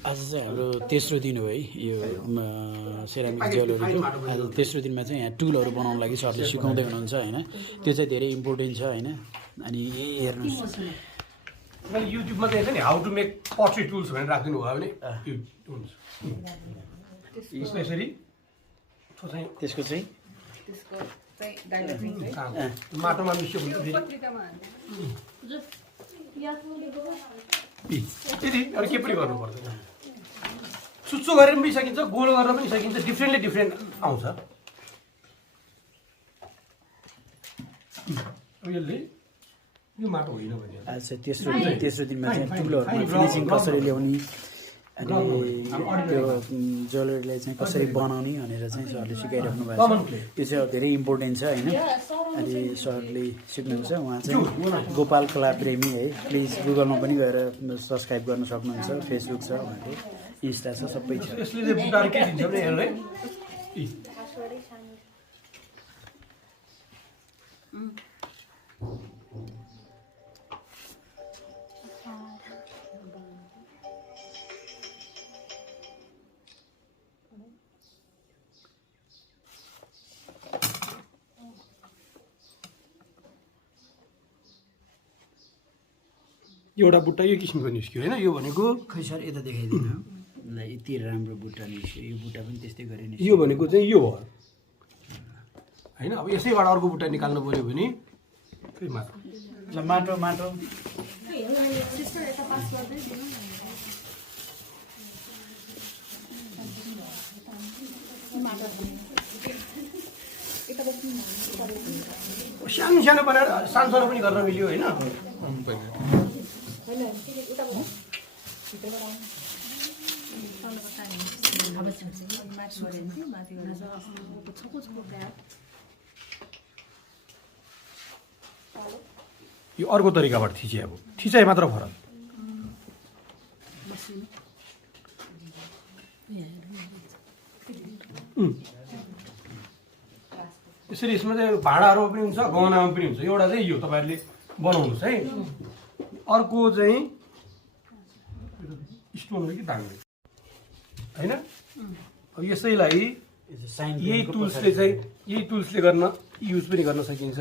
आज चाहिँ हाम्रो तेस्रो दिन हो है यो सेरामिक ज्वेलरीको। आज तेस्रो दिनमा चाहिँ यहाँ टुलहरू बनाउनु लागि सरले सिकाउँदै हुनुहुन्छ होइन। त्यो चाहिँ धेरै इम्पोर्टेन्ट छ होइन। अनि यही हेर्नुहोस्, मैले युट्युबमा चाहिँ हेर्छ नि how to make poetry tools भनेर राखिदिनु भयो भने हुन्छ। यसरी त्यसको चाहिँ माटोमा मिस्यो भने फेरि यदि अरू के पनि गर्नु पर्दैन। सुच्चो गरेर पनि सकिन्छ, गोल गरेर पनि सकिन्छ, डिफ्रेन्ट आउँछ। यसले यो माटो होइन भने आज चाहिँ तेस्रो दिनमा चाहिँ टुलहरूमा फिनिसिङ कसरी ल्याउने अनि त्यो ज्वेलरीलाई चाहिँ कसरी बनाउने भनेर चाहिँ सरले सिकाइराख्नु भएको छ। त्यो चाहिँ धेरै इम्पोर्टेन्ट छ होइन। अनि सरले सिक्नुहुन्छ। उहाँ चाहिँ गोपाल कला प्रेमी है। प्लिज गुगलमा पनि गएर सब्सक्राइब गर्न सक्नुहुन्छ। फेसबुक छ उहाँको, इन्स्टा छ, सबै छ। यसले चाहिँ बुटाहरू के दिन्छ भने हेर्नु है, एउटा बुट्टा यो किसिमको निस्क्यो होइन। यो भनेको खै सर यता देखाइदिनु। ल यति राम्रो बुट्टा निस्क्यो। यो बुट्टा पनि त्यस्तै गरी निस्क्यो। यो भनेको चाहिँ यो हो होइन। अब यसैबाट अर्को बुट्टा निकाल्नु पऱ्यो भने खै माटो ल माटो माटो सानो बनाएर सानो पनि गर्न मिल्यो होइन। यो अर्को तरिकाबाट थिचे, अब थिचाइ मात्र फरक। यसरी यसमा चाहिँ भाँडाहरू पनि हुन्छ, गहनामा पनि हुन्छ। एउटा चाहिँ यो तपाईँहरूले बनाउनुहोस् है। अर्को चाहिँ स्टोनहरू कि दाङ्गे होइन। अब यसैलाई यही टुल्सले गर्न युज पनि गर्न सकिन्छ।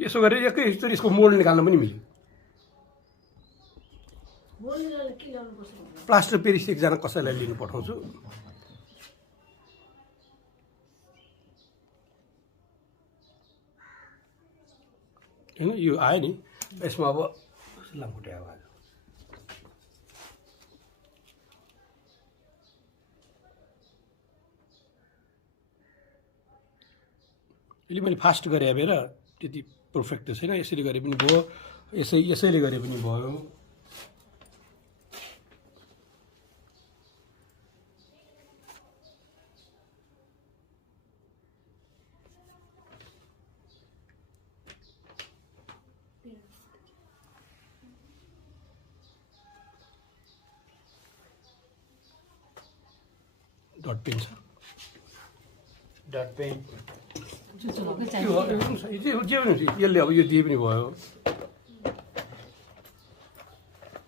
यसो गरेर एकैचोटि यसको मोल्ड निकाल्न पनि मिल्यो। प्लास्टर पेरिस एकजना कसैलाई लिनु पठाउँछु। होइन यो आयो नि, यसमा अब लामखुट्टे आवाज यसले मैले फास्ट गरे हेरेर त्यति पर्फेक्ट त छैन। यसरी गरे पनि भयो, यसैले गरे पनि भयो। डट पेन छ, डट पेन यसले अब यो दिए पनि भयो।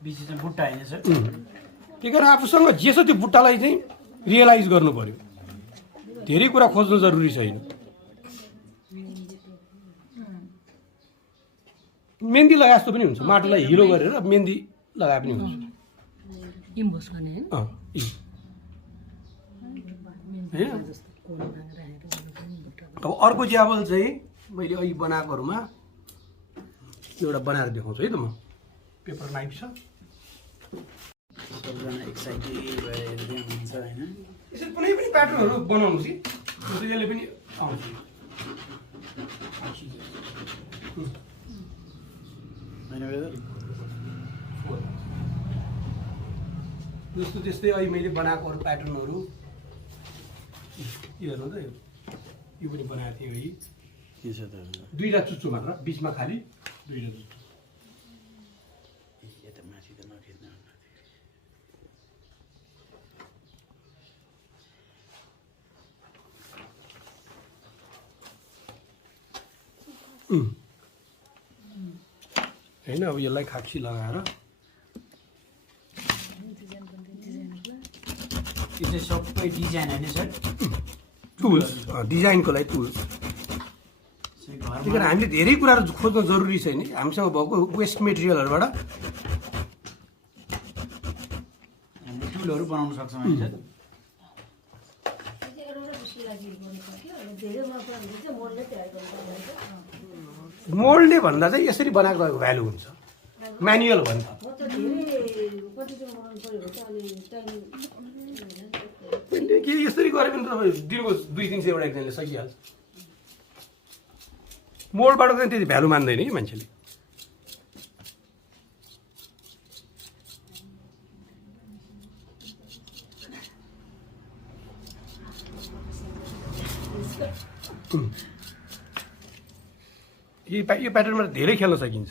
बिची चाहिँ बुट्टा होइन सर। त्यही कारण आफूसँग जे छ त्यो बुट्टालाई चाहिँ रियलाइज गर्नु पर्यो। धेरै कुरा खोज्नु जरुरी छैन। मेहन्दी लगाए जस्तो पनि हुन्छ। माटोलाई हिलो गरेर मेहन्दी लगाए पनि हुन्छ। अब अर्को ज्यावल चाहिँ मैले अहिले बनाएकोहरूमा एउटा बनाएर देखाउँछु है त। म पेपर नाइफ छ, यसरी कुनै पनि प्याटर्नहरू बनाउनुहोस् कि यसले पनि आउँछ। जस्तो त्यस्तै अहिले मैले बनाएको अरू प्याटर्नहरू यो हेर्नु त, यो पनि बनाएको थियो है के छ त दुईटा चुच्चो मात्र बीचमा खाली दुईटा चुच्चो यो त माथि त नखिच्नु हैन अब यसलाई खाक्सी लगाएर यो चाहिँ सबै डिजाइन हैन सर टुल्स डिजाइनको लागि टुल्स त्यही कारण हामीले धेरै कुराहरू खोज्न जरुरी छैन हामीसँग भएको वेस्ट मेटेरियलहरूबाट हामीले टुलहरू बनाउन सक्छौँ हैन सर मोल्डले भन्दा चाहिँ यसरी बनाएको भ्यालु हुन्छ म्यानुअल भन्दा के यसरी गरे पनि तपाईँ दिनको 2-3 सय एउटा एकजनाले सकिहाल्छ मोल्डबाट चाहिँ त्यति भ्यालु मान्दैन कि मान्छेले यो प्याटर्नमा धेरै खेल्न सकिन्छ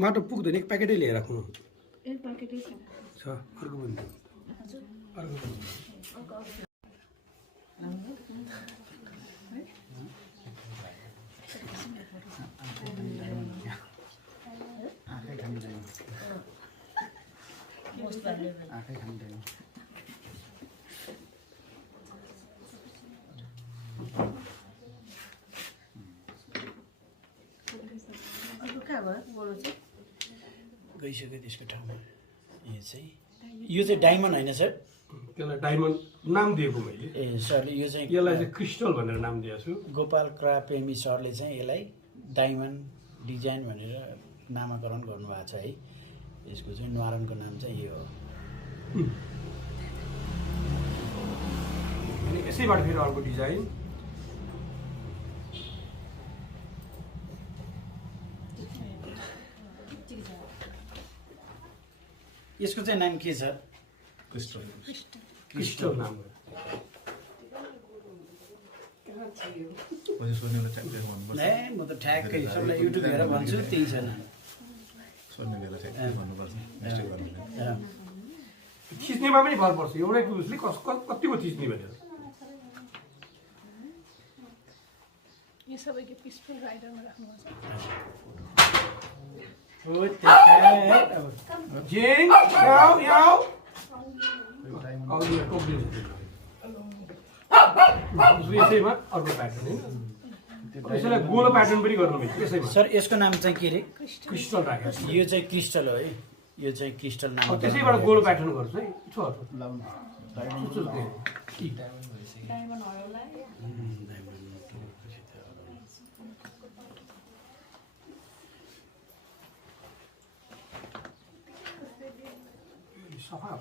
माटो पुग्दैन एक प्याकेटै लिएर राख्नु छ अर्को पनि गइसक्यो त्यसको ठाउँमा यो चाहिँ डायमन्ड होइन सर त्यसलाई डायमन्ड नाम दिएको मैले ए सर यो चाहिँ यसलाई चाहिँ क्रिस्टल भनेर नाम दिएको छु गोपाल क्रा प्रेमी सरले चाहिँ यसलाई डायमन्ड डिजाइन भनेर नामाकरण गर्नुभएको छ है यसको चाहिँ न्वारानको नाम चाहिँ यो हो अनि यसैबाट फेरि अर्को डिजाइन यसको चाहिँ नाम के छ क्रिस्टल नाम ए म त ठ्याक्कै सबलाई युट्युब हेरेर भन्छु त्यही छ नाम थिच्नेमा पनि भर पर्छ एउटै टुल्सले कतिको थिच्ने भनेर यो सबैको पिसफुल राइडरमा राख्नुपर्छ हो त्यही Jing, yo. Oh, yeah, go get it. यसैमा अर्को प्याटर्न है यसैलाई गोलो प्याटर्न पनि गर्नु मिल्छ यसैमा सर यसको नाम चाहिँ के रे क्रिस्टल राखेको छु यो चाहिँ क्रिस्टल हो है यो चाहिँ क्रिस्टल नाम त्यसैबाट गोलो प्याटर्न गर्छु है छ सफा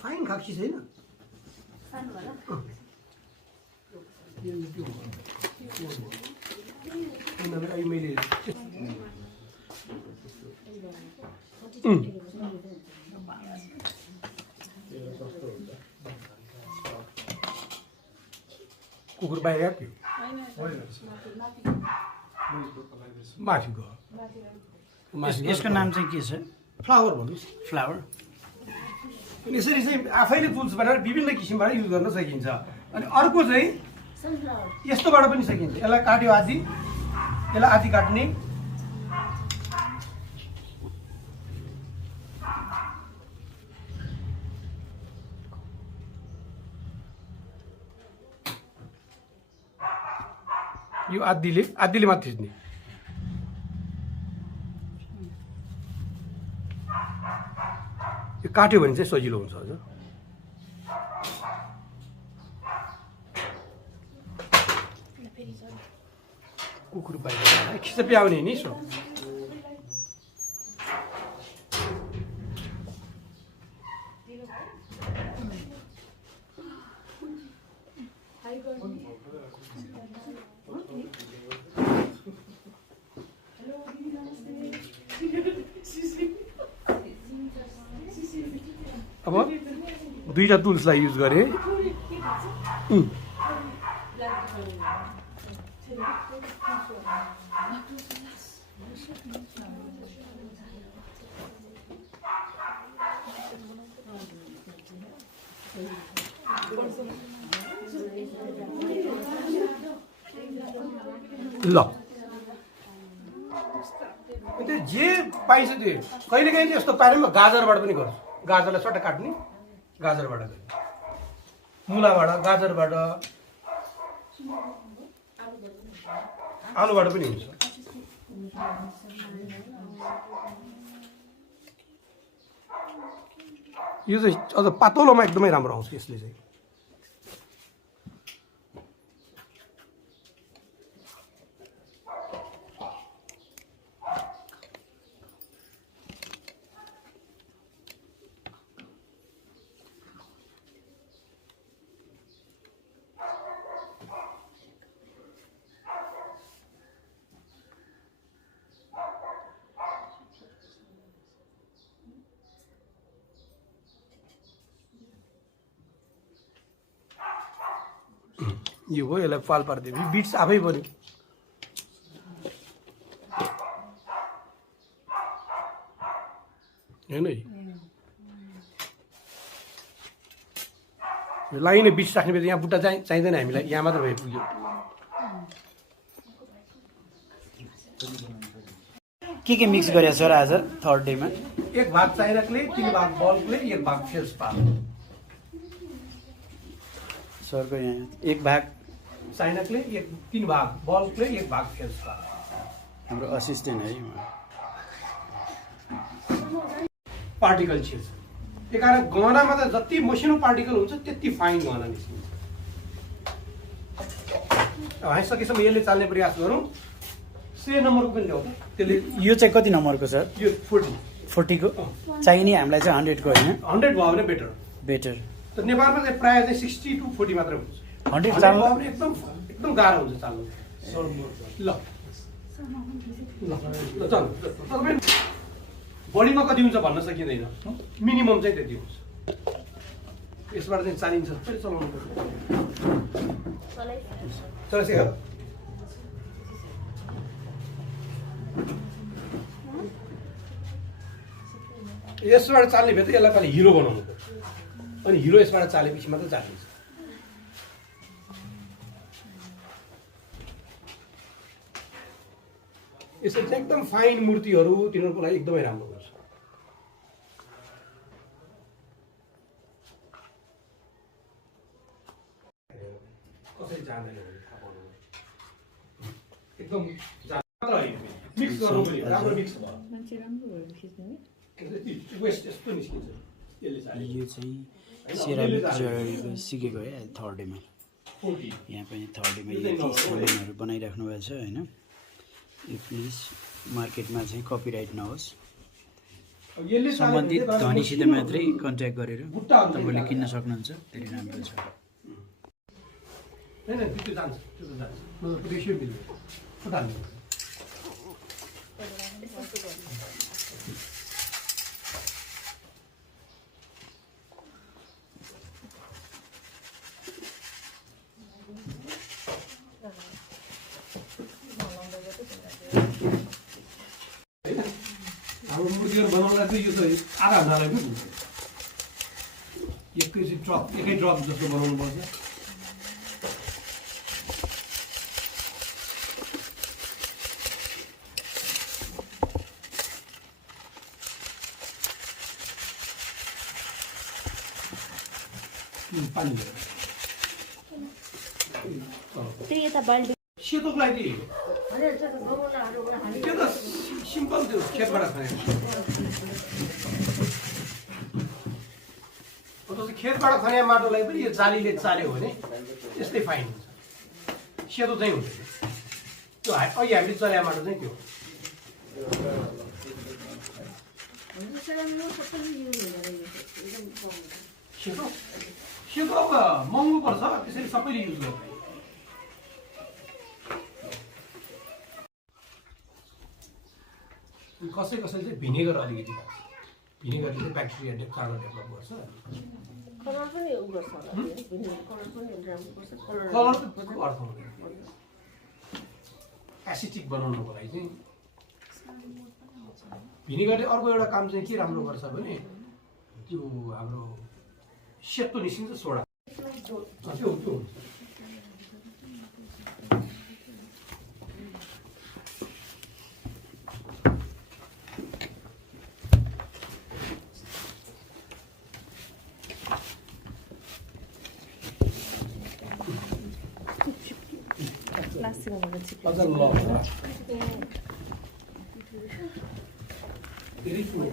फाइन खाक्सी छैन मैले कुकुर बाहिर आएको थियो माथि गयो यसको नाम चाहिँ के छ फ्लावर भन्नुहोस् फ्लावर यसरी चाहिँ आफैले टुल्स बनाएर विभिन्न किसिमबाट युज गर्न सकिन्छ अनि अर्को चाहिँ यस्तोबाट पनि सकिन्छ यसलाई काट्यो आदि यसलाई आदि काट्ने यो आदिले मात्र थिच्ने यो काट्यो भने चाहिँ सजिलो हुन्छ हजुर कुकुर बाहिर खिच्न प्याउने नि सो दुईटा टुल्सलाई युज गरेँ। ल त्यो जे पाइन्छ त्यो कहिलेकाहीँ चाहिँ यस्तो पारेँ म गाजरबाट पनि गर्छु। गाजरलाई सट्ट काट्ने, गाजरबाट गर्ने, मुलाबाट, गाजरबाट, आलुबाट पनि हुन्छ। यो चाहिँ अझ पातलोमा एकदमै राम्रो आउँछ यसले चाहिँ। यो हो, यसलाई पाल पारिदियो बिट्स आफै बन्यो। होइन है, लाइनै बिट्स राख्ने बित्तिकै यहाँ बुट्टा चाहिँदैन हामीलाई, यहाँ मात्र भए पुग्यो। के मिक्स गरे सर आज थर्ड डेमा? 1 भाग चाइना क्ले, 3 भाग बल क्ले, 1 भाग फेल्सपार। सरको यहाँ 1 भाग चाइना क्ले, 3 भाग बल क्ले, 1 भाग फेल्सपार। हाम्रो असिस्टेन्ट है। पार्टिकल छिर्छ, त्यही कारण गहनामा त जति मसिनो पार्टिकल हुन्छ त्यति फाइन गहना निस्किन्छ। हामी सकेसम्म यसले चाल्ने प्रयास गरौँ। 6 नम्बरको पनि ल्याउँ त, त्यसले। यो चाहिँ कति नम्बरको सर? यो 40 को चाहिने हामीलाई चाहिँ 100 को होइन? 100 भयो भने बेटर। त नेपालमा चाहिँ प्रायः चाहिँ 60 to 40 मात्रै हुन्छ। 100 चाल्नु एकदम गाह्रो हुन्छ चाल्नु। ल चल, बढीमा कति हुन्छ भन्न सकिँदैन, मिनिमम चाहिँ त्यति हुन्छ। यसबाट चाहिँ चालिन्छ, फेरि चलाउनु पर्छ। चल सिका, यसबाट चाल्ने भए त यसलाई पहिला हिरो बनाउनु पर्छ, अनि हिरो यसबाट चालेपछि मात्र चालिन्छ। यसरी चाहिँ एकदम फाइन मूर्तिहरू तिनीहरूको लागि एकदमै राम्रो हुन्छ। कसरी जाँदैन थाहा पाउनु, एकदम मिक्स गर्नु पऱ्यो, राम्रो मिक्स भयो। वेस्ट यस्तो निस्किन्छ यसले। यो चाहिँ सेरामिक ज्वेलरीको सिकेको है थर्ड डेमा। यहाँ पनि थर्ड डेमा यति सामानहरू बनाइराख्नु भएको छ होइन। यो प्लिज मार्केटमा चाहिँ कपिराइट नहोस्। सम्बन्धित धनीसित मात्रै कन्ट्याक्ट गरेर तपाईँले किन्न सक्नुहुन्छ, धेरै राम्रो छ। मूर्तिहरू बनाउँदा चाहिँ यो त आधा घन्टालाई पनि हुन्छ। एकै ड्रप जस्तो बनाउनु पर्छ। पानी सेतोको लागि त्यो त सिम्पल, त्यो खेतबाट खाने। खेतबाट खन्या माटोलाई पनि यो जालीले चाल्यो भने यस्तै फाइन हुन्छ, सेतो चाहिँ हुँदैन। त्यो अघि हामीले चल्या माटो चाहिँ त्यो। सेतो अब महँगो पर्छ, त्यसरी सबैले युज गर्छ। कसै कसैले चाहिँ भिनेगर अलिकति लाग्छ, भिनेगरले चाहिँ ब्याक्टेरिया चाँडो डेभलप गर्छ। कलर पनि उ गर्छ होला कलर पनि राम्रो गर्छ कलर त अर्थ हुँदैन एसिटिक बनाउनको लागि चाहिँ भिनेगरले अर्को एउटा काम चाहिँ के राम्रो गर्छ भने त्यो हाम्रो सेतो निस्किन्छ सोडा त्यो अझ ल धेरै ठुलो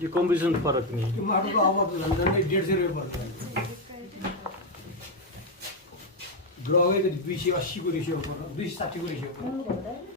यो कम्पिटिसन फरक नि त्यो माटोको अब त झन् झन्डै 150 रुपियाँ पर्छ ग्रहै त 280 को रेसियो 260 को रेसियो